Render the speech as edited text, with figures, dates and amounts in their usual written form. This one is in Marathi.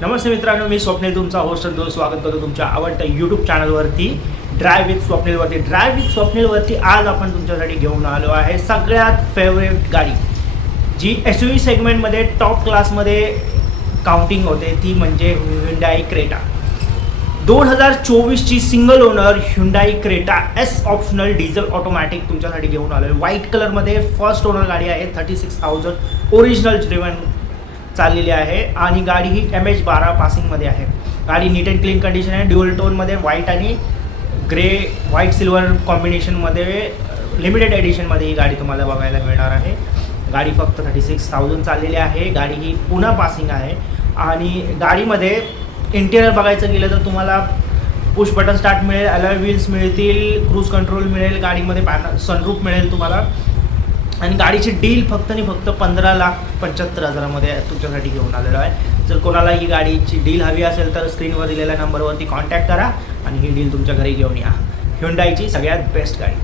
नमस्ते मित्रांनो, मी स्वप्नील तुमचा होस्ट आणि स्वागत करतो तुमच्या आवडत्या यूट्यूब चॅनलवरती ड्राईव्ह विथ स्वप्नीलवरती. ड्राईव्ह विथ स्वप्नीलवरती आज आपण तुमच्यासाठी घेऊन आलो आहे सगळ्यात फेवरेट गाडी, जी SUV सेगमेंटमध्ये टॉप क्लासमध्ये काउंटिंग होते, ती म्हणजे ह्युंडाई क्रेटा. 2024ची single owner Hyundai Creta S optional diesel automatic तुमच्यासाठी घेऊन आलो आहे. व्हाईट कलरमध्ये फर्स्ट ओनर गाडी आहे. 36,000 ओरिजिनल ड्रिव्हन चाललेली आहे आणि गाडी ही MH12 पासिंगमध्ये आहे. गाडी नीट अँड क्लीन कंडिशन आहे. ड्युअल टोनमध्ये व्हाईट आणि ग्रे व्हाईट सिल्वर कॉम्बिनेशनमध्ये लिमिटेड एडिशनमध्ये ही गाडी तुम्हाला बघायला मिळणार आहे. गाडी फक्त 36,000 चाललेली आहे. गाडी ही पुणे पासिंग आहे आणि गाडीमध्ये इंटेरियर बघायचं गेलं तर तुम्हाला पुश बटन स्टार्ट मिळेल, अलॉय व्हील्स मिळतील, क्रूज कंट्रोल मिळेल, गाडीमध्ये सनरूफ मिळेल तुम्हाला. आणि गाडीची डील फक्त आणि फक्त 15,75,000मध्ये तुमच्यासाठी घेऊन आलेलो आहे. जर कोणाला ही गाडीची डील हवी असेल तर स्क्रीनवर दिलेल्या नंबरवरती कॉन्टॅक्ट करा आणि ही डील तुमच्या घरी घेऊन या. ह्युंडाईची सगळ्यात बेस्ट गाडी.